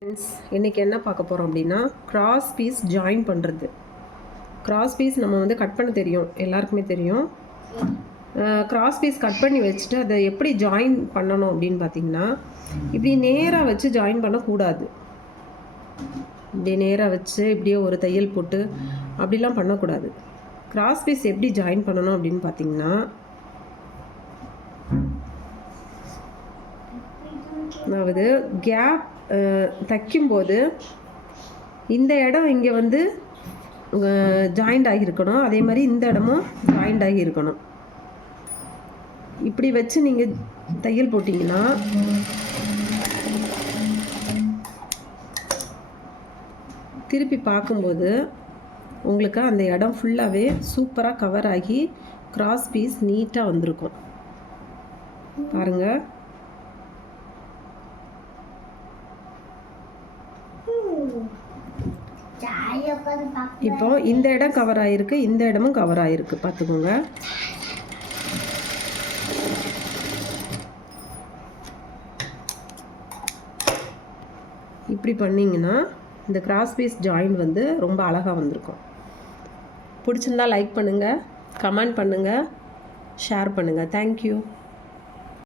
Friends, இன்றைக்கி என்ன பார்க்க போகிறோம் அப்படின்னா கிராஸ் பீஸ் ஜாயின் பண்ணுறது. கிராஸ் பீஸ் நம்ம வந்து கட் பண்ண தெரியும், எல்லாருக்குமே தெரியும். கிராஸ் பீஸ் கட் பண்ணி வச்சுட்டு அதை எப்படி ஜாயின் பண்ணணும் அப்படின்னு பார்த்தீங்கன்னா, இப்படி நேராக வச்சு ஜாயின் பண்ணக்கூடாது. இப்படி நேராக வச்சு இப்படியே ஒரு தையல் போட்டு அப்படிலாம் பண்ணக்கூடாது. கிராஸ் பீஸ் எப்படி ஜாயின் பண்ணணும் அப்படின்னு பார்த்தீங்கன்னா, அதாவது கேப் தைக்கும்போது இந்த இடம் இங்கே வந்து ஜாயிண்ட் ஆகியிருக்கணும், அதே மாதிரி இந்த இடமும் ஜாயிண்ட் ஆகியிருக்கணும். இப்படி வச்சு நீங்கள் தையல் போட்டிங்கன்னா திருப்பி பார்க்கும்போது உங்களுக்கு அந்த இடம் ஃபுல்லாகவே சூப்பராக கவர் ஆகி கிராஸ் பீஸ் நீட்டாக வந்திருக்கும். பாருங்கள், இப்போ இந்த இடம் கவர் ஆகிருக்கு, இந்த இடமும் கவர் ஆகிருக்கு, பார்த்துக்கோங்க. இப்படி பண்ணிங்கன்னா இந்த கிராஸ் பீஸ் ஜாயின் வந்து ரொம்ப அழகாக வந்திருக்கும். பிடிச்சிருந்தா லைக் பண்ணுங்கள், கமெண்ட் பண்ணுங்கள், ஷேர் பண்ணுங்கள். தேங்க்யூ.